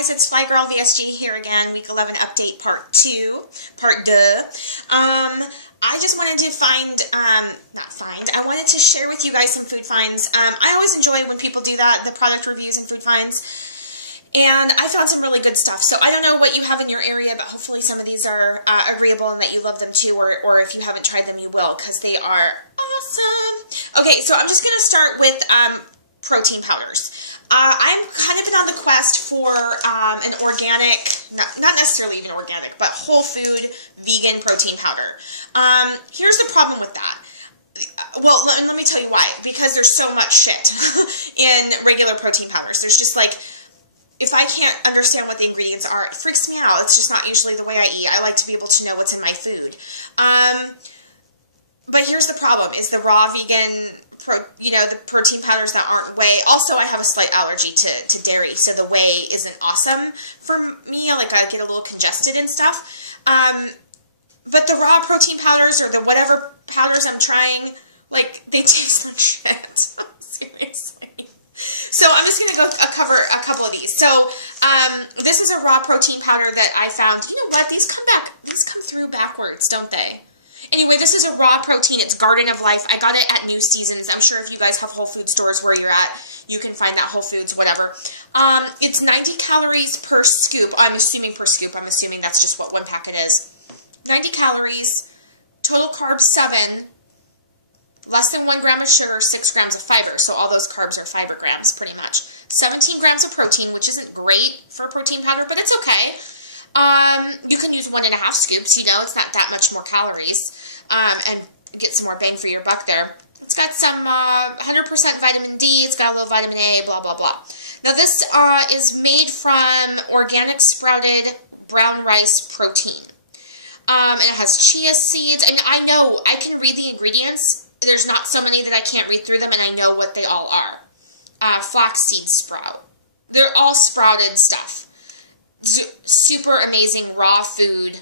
guys, it's Fly Girl VSG here again, week 11 update part 2, part 2. I just wanted to I wanted to share with you guys some food finds. I always enjoy when people do that, the product reviews and food finds, and I found some really good stuff. So I don't know what you have in your area, but hopefully some of these are agreeable and that you love them too, or if you haven't tried them, you will, because they are awesome. Okay, so I'm just going to start with protein powders. I've kind of been on the quest for an organic, not necessarily even organic, but whole food vegan protein powder. Here's the problem with that. Well, let me tell you why. Because there's so much shit in regular protein powders. There's just like, if I can't understand what the ingredients are, it freaks me out. It's just not usually the way I eat. I like to be able to know what's in my food. But here's the problem, is the raw vegan the protein powders that aren't whey. Also, I have a slight allergy to dairy, so the whey isn't awesome for me. Like, I get a little congested and stuff. But the raw protein powders, or the whatever powders I'm trying, like, they taste like shit. Seriously. So I'm just going to go cover a couple of these. So this is a raw protein powder that I found. You know what? These come through backwards, don't they? Anyway, this is a raw protein. It's Garden of Life. I got it at New Seasons. I'm sure if you guys have Whole Foods stores where you're at, you can find that Whole Foods, whatever. It's 90 calories per scoop. I'm assuming per scoop. I'm assuming that's just what one packet is. 90 calories, total carbs 7, less than 1 gram of sugar, 6 grams of fiber. So all those carbs are fiber grams, pretty much. 17 grams of protein, which isn't great for a protein powder, but it's okay. You can use 1.5 scoops, you know, it's not that much more calories, and get some more bang for your buck there. It's got some 100% vitamin D, it's got a little vitamin A, blah, blah, blah. Now this is made from organic sprouted brown rice protein. And it has chia seeds, and I know, I can read the ingredients. There's not so many that I can't read through them, and I know what they all are. Flaxseed sprout. They're all sprouted stuff. Super amazing raw food,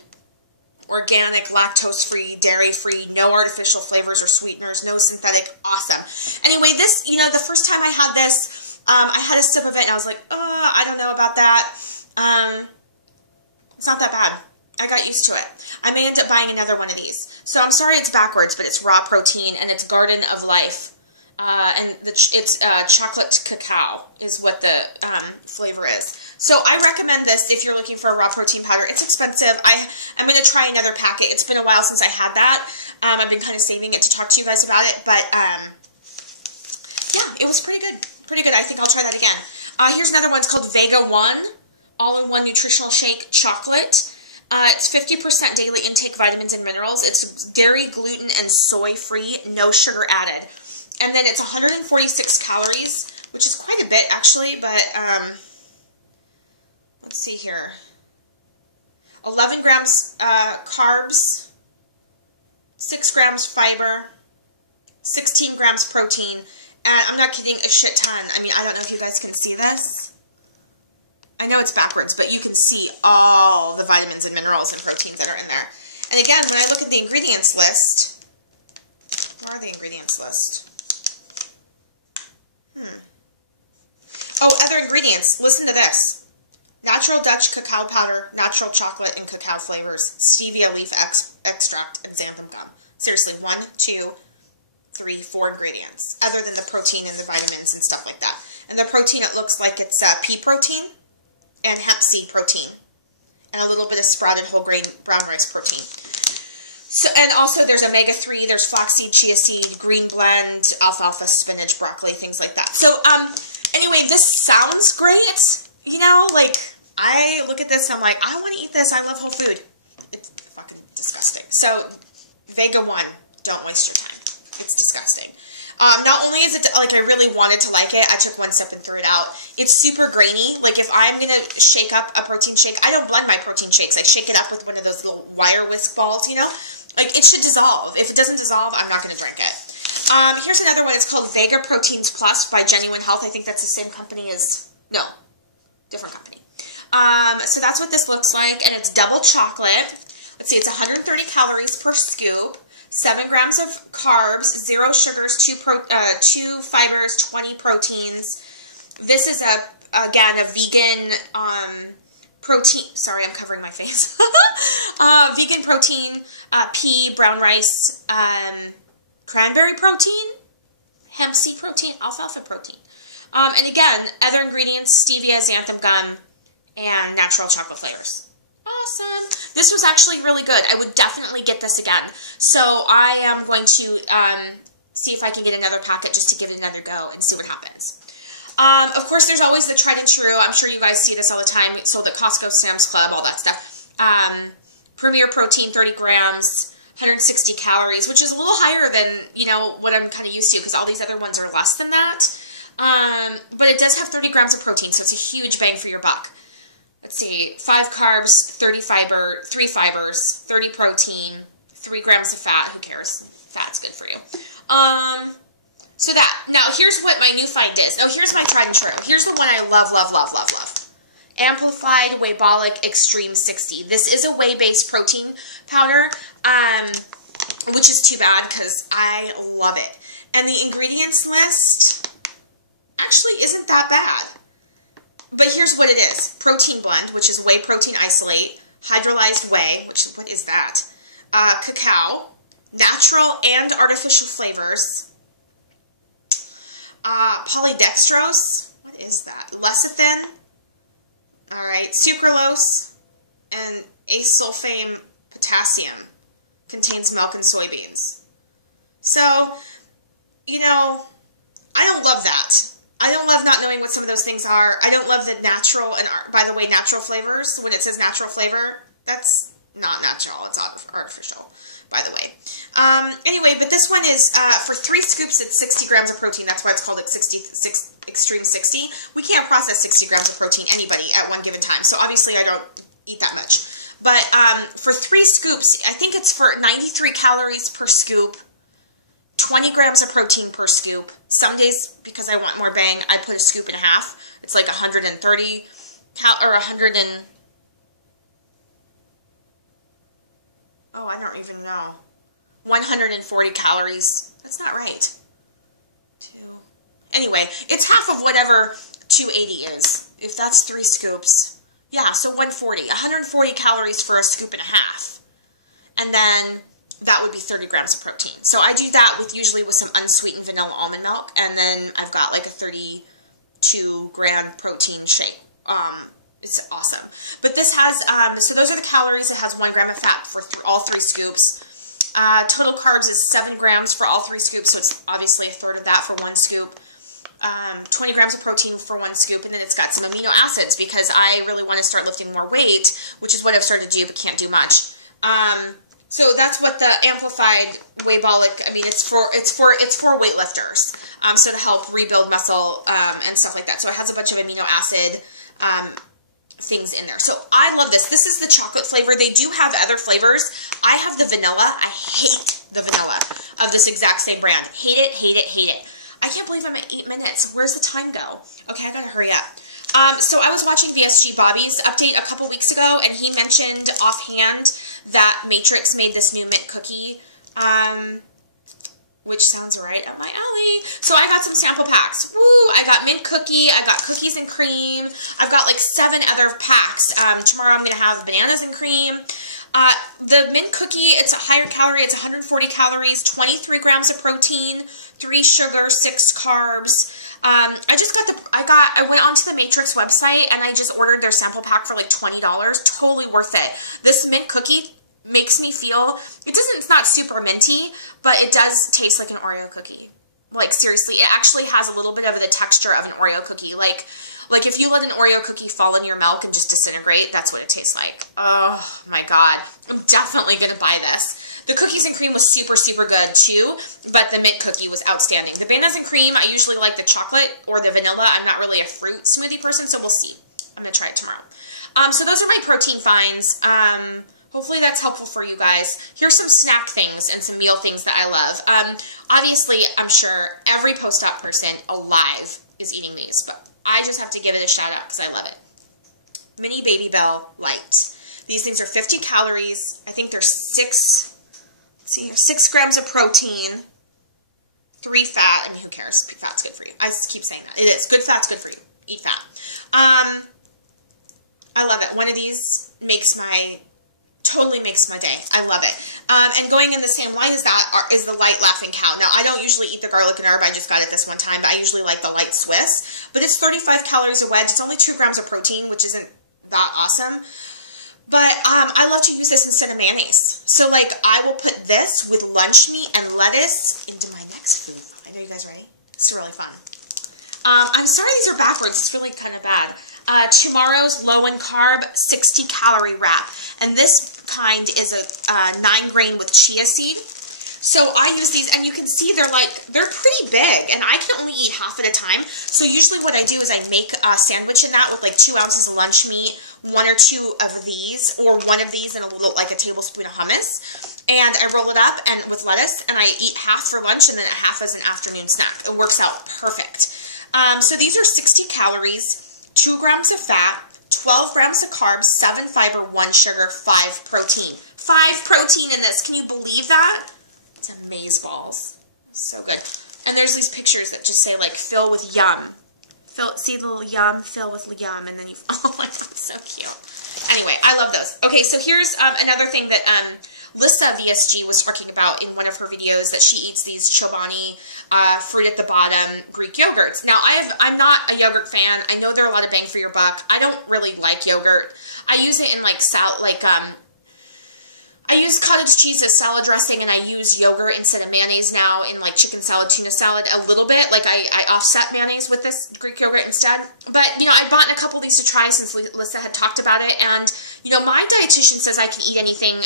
organic, lactose-free, dairy-free, no artificial flavors or sweeteners, no synthetic, awesome. Anyway, this, you know, the first time I had this, I had a sip of it and I was like, I don't know about that. It's not that bad. I got used to it. I may end up buying another one of these. So I'm sorry it's backwards, but it's raw protein and it's Garden of Life. And it's chocolate cacao is what the flavor is. So I recommend this if you're looking for a raw protein powder. It's expensive. I'm going to try another packet. It's been a while since I had that. I've been kind of saving it to talk to you guys about it. But yeah, it was pretty good. Pretty good. I think I'll try that again. Here's another one. It's called Vega One, all-in-one nutritional shake chocolate. It's 50% daily intake vitamins and minerals. It's dairy, gluten, and soy-free, no sugar added. And then it's 146 calories, which is quite a bit, actually, but let's see here. 11 grams carbs, 6 grams fiber, 16 grams protein, and I'm not kidding, a shit ton. I mean, I don't know if you guys can see this. I know it's backwards, but you can see all the vitamins and minerals and proteins that are in there. And again, when I look at the ingredients list, where are the ingredients list? Oh, other ingredients. Listen to this. Natural Dutch cacao powder, natural chocolate and cacao flavors, stevia leaf extract, and xanthan gum. Seriously, 1, 2, 3, 4 ingredients, other than the protein and the vitamins and stuff like that. And the protein, it looks like it's pea protein and hemp seed protein, and a little bit of sprouted whole grain brown rice protein. So, and also there's omega-3, there's flaxseed, chia seed, green blend, alfalfa, spinach, broccoli, things like that. So, anyway, this sounds great, you know, like, I look at this and I'm like, I want to eat this, I love whole food. It's fucking disgusting. So, Vega One, don't waste your time. It's disgusting. Not only is it, like, I really wanted to like it, I took one sip and threw it out. It's super grainy. Like, if I'm going to shake up a protein shake, I don't blend my protein shakes. I shake it up with one of those little wire whisk balls, you know? Like, it should dissolve. If it doesn't dissolve, I'm not going to drink it. Here's another one. It's called Vega Proteins Plus by Genuine Health. I think that's the same company as, no, different company. So that's what this looks like, and it's double chocolate. Let's see, it's 130 calories per scoop, 7 grams of carbs, 0 sugars, 2 fibers, 20 proteins. This is a again, a vegan protein. Sorry, I'm covering my face. Vegan protein, pea, brown rice, cranberry protein, hemp seed protein, alfalfa protein. And again, other ingredients, stevia, xanthan gum, and natural chocolate flavors. Awesome. This was actually really good. I would definitely get this again. So I am going to see if I can get another packet just to give it another go and see what happens. Of course, there's always the tried and true. I'm sure you guys see this all the time. It's sold at Costco, Sam's Club, all that stuff. Premier Protein, 30 grams, 160 calories, which is a little higher than, you know, what I'm kind of used to because all these other ones are less than that. But it does have 30 grams of protein, so it's a huge bang for your buck. Let's see, 5 carbs, 30 fiber, 3 fibers, 30 protein, 3 grams of fat. Who cares? Fat's good for you. So that. Now, here's what my new find is. Now, here's my tried and true. Here's the one I love, love, love, love, love. Amplified Wheyabolic Extreme 60. This is a whey-based protein powder, which is too bad because I love it. And the ingredients list actually isn't that bad. But here's what it is. Protein blend, which is whey protein isolate, hydrolyzed whey, which, what is that? Cacao, natural and artificial flavors, polydextrose, what is that? Lecithin, alright, sucralose, and acesulfame potassium, contains milk and soybeans. So, you know, I don't love that. I don't love not knowing what some of those things are. I don't love the natural, and by the way, natural flavors. When it says natural flavor, that's not natural. It's artificial, by the way. Anyway, but this one is, for 3 scoops, it's 60 grams of protein. That's why it's called Extreme 60. We can't process 60 grams of protein, anybody, at one given time. So obviously I don't eat that much. But for 3 scoops, I think it's for 93 calories per scoop, 20 grams of protein per scoop. Some days, because I want more bang, I put a scoop and a half. It's like 130 or 100 and... Oh, I don't even know. 140 calories. That's not right. Anyway, it's half of whatever 280 is. If that's 3 scoops. Yeah, so 140. 140 calories for a scoop and a half. And then that would be 30 grams of protein. So I do that usually with some unsweetened vanilla almond milk, and then I've got like a 32-gram protein shake. It's awesome. But this has, so those are the calories. It has 1 gram of fat for all 3 scoops. Total carbs is 7 grams for all 3 scoops, so it's obviously a third of that for 1 scoop. 20 grams of protein for 1 scoop, and then it's got some amino acids because I really want to start lifting more weight, which is what I've started to do but can't do much. So that's what the amplified Wheyabolic, I mean, it's for weightlifters, so to help rebuild muscle and stuff like that. So it has a bunch of amino acid things in there. So I love this. This is the chocolate flavor. They do have other flavors. I have the vanilla. I hate the vanilla of this exact same brand. Hate it, hate it, hate it. I can't believe I'm at 8 minutes. Where's the time go? Okay, I gotta hurry up. So I was watching VSG Bobby's update a couple weeks ago, and he mentioned offhand that Matrix made this new mint cookie, which sounds right up my alley. So I got some sample packs. Woo! I got mint cookie. I got cookies and cream. I've got like 7 other packs. Tomorrow I'm going to have bananas and cream. The mint cookie, it's a higher calorie. It's 140 calories, 23 grams of protein, 3 sugar, 6 carbs. I went onto the Matrix website and I just ordered their sample pack for like $20. Totally worth it. This mint cookie makes me feel, it's not super minty, but it does taste like an Oreo cookie. Like seriously, it actually has a little bit of the texture of an Oreo cookie. Like if you let an Oreo cookie fall in your milk and just disintegrate, that's what it tastes like. Oh my God. I'm definitely going to buy this. The cookies and cream was super, super good too, but the mint cookie was outstanding. The bananas and cream, I usually like the chocolate or the vanilla. I'm not really a fruit smoothie person, so we'll see. I'm going to try it tomorrow. So those are my protein finds. Hopefully that's helpful for you guys. Here's some snack things and some meal things that I love. Obviously, I'm sure every post-op person alive is eating these, but I just have to give it a shout out because I love it. Mini Baby Bell Light. These things are 50 calories. I think they're 6 grams of protein, 3 fat. I mean, who cares? Fat's good for you. I just keep saying that. It is. Good fat's good for you. Eat fat. I love it. One of these totally makes my day. I love it. And going in the same line as that is the light Laughing Cow. Now, I don't usually eat the garlic and herb. I just got it this one time, but I usually like the light Swiss. But it's 35 calories a wedge. It's only 2 grams of protein, which isn't that awesome. But I love to use this instead of mayonnaise. So, like, I will put this with lunch meat and lettuce into my next food. I know you guys ready? It's really fun. I'm sorry these are backwards. It's really kind of bad. Tomorrow's low in carb 60 calorie wrap, and this kind is a 9 grain with chia seed. So I use these, and you can see they're pretty big, and I can only eat half at a time. So usually what I do is I make a sandwich in that with like 2 ounces of lunch meat, 1 or 2 of these, or 1 of these and a little, like a tablespoon of hummus, and I roll it up and with lettuce, and I eat half for lunch and then half as an afternoon snack. It works out perfect. So these are 60 calories. 2 grams of fat, 12 grams of carbs, 7 fiber, 1 sugar, 5 protein. 5 protein in this. Can you believe that? It's amazeballs. So good. And there's these pictures that just say, like, fill with yum. See the little yum? Fill with yum. And then you, oh my God, so cute. Anyway, I love those. Okay, so here's another thing that Lissa VSG was talking about in one of her videos, that she eats these Chobani fruit at the bottom Greek yogurts. Now, I'm not a yogurt fan. I know they're a lot of bang for your buck. I don't really like yogurt. I use it in like I use cottage cheese as salad dressing, and I use yogurt instead of mayonnaise now in like chicken salad, tuna salad a little bit. Like I offset mayonnaise with this Greek yogurt instead. But, you know, I bought a couple of these to try since Lissa had talked about it. And, you know, my dietitian says I can eat anything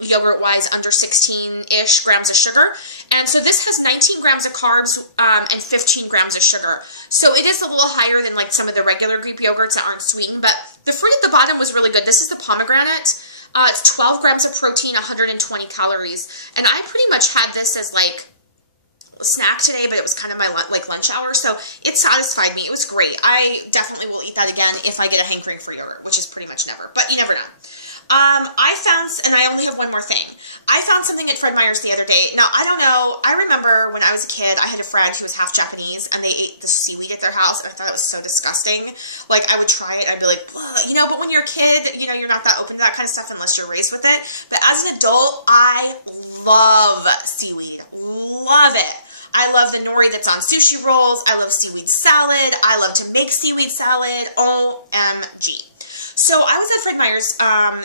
yogurt-wise under 16-ish grams of sugar. And so this has 19 grams of carbs and 15 grams of sugar. So it is a little higher than like some of the regular Greek yogurts that aren't sweetened. But the fruit at the bottom was really good. This is the pomegranate. It's 12 grams of protein, 120 calories. And I pretty much had this as like a snack today, but it was kind of my lunch hour. So it satisfied me. It was great. I definitely will eat that again if I get a hankering for yogurt, which is pretty much never. But you never know. I found, and I only have one more thing. I found something at Fred Meyer's the other day. Now, I don't know. I remember when I was a kid, I had a friend who was half Japanese, and they ate the seaweed at their house, and I thought it was so disgusting. Like, I would try it, I'd be like, you know, but when you're a kid, you know, you're not that open to that kind of stuff unless you're raised with it. But as an adult, I love seaweed. Love it. I love the nori that's on sushi rolls. I love seaweed salad. I love to make seaweed salad. OMG. So I was at Fred Meyer's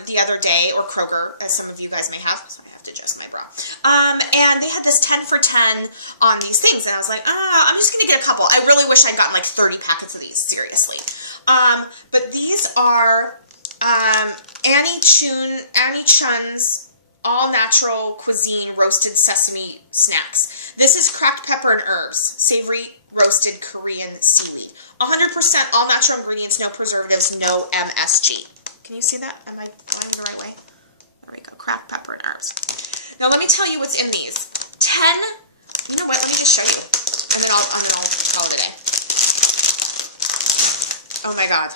the other day, or Kroger, as some of you guys may have, so I have to adjust my bra. And they had this 10 for 10 on these things, and I was like, I'm just going to get a couple. I really wish I'd gotten like 30 packets of these, seriously. But these are Annie Chun's all-natural cuisine roasted sesame snacks. This is cracked pepper and herbs, savory roasted Korean seaweed. 100% all natural ingredients, no preservatives, no MSG. Can you see that? Am I going the right way? There we go. Cracked pepper and herbs. Now let me tell you what's in these. 10. You know what? Let me just show you, and then I'll call it a day. Oh my God,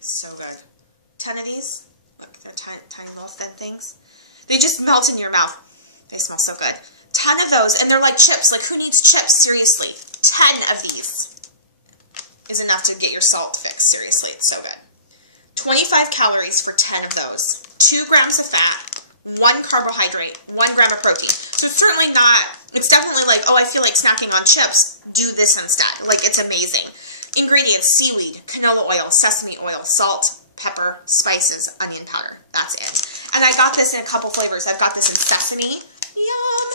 so good. 10 of these. Look, they're tiny little thin things. They just melt in your mouth. They smell so good. 10 of those, and they're like chips. Like, who needs chips? Seriously. 10 of these is enough to get your salt fix. Seriously, it's so good. 25 calories for 10 of those. 2 grams of fat, 1 carbohydrate, 1 gram of protein. So it's certainly not, it's definitely like, oh, I feel like snacking on chips. Do this instead. Like, it's amazing. Ingredients: seaweed, canola oil, sesame oil, salt, pepper, spices, onion powder. That's it. And I got this in a couple flavors. I've got this in sesame. Yum!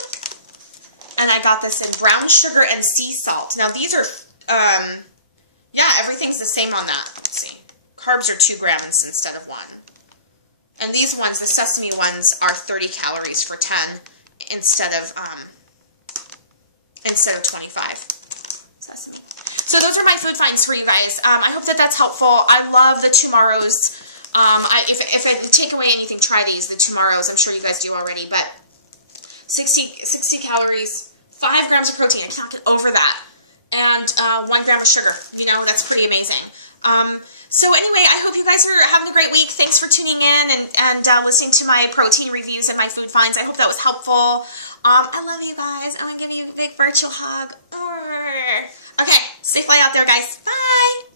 And I got this in brown sugar and sea salt. Now, these are, yeah, everything's the same on that. Let's see. Carbs are 2 grams instead of 1. And these ones, the sesame ones, are 30 calories for 10 instead of 25. Sesame. So those are my food finds for you guys. I hope that that's helpful. I love the Tomorrow's. If I take away anything, try these, the Tomorrow's. I'm sure you guys do already, but 60 calories, 5 grams of protein. I can't get over that. And 1 gram of sugar. You know, that's pretty amazing. So anyway, I hope you guys are having a great week. Thanks for tuning in and listening to my protein reviews and my food finds. I hope that was helpful. I love you guys. I'm going to give you a big virtual hug. Okay, stay fly out there, guys. Bye!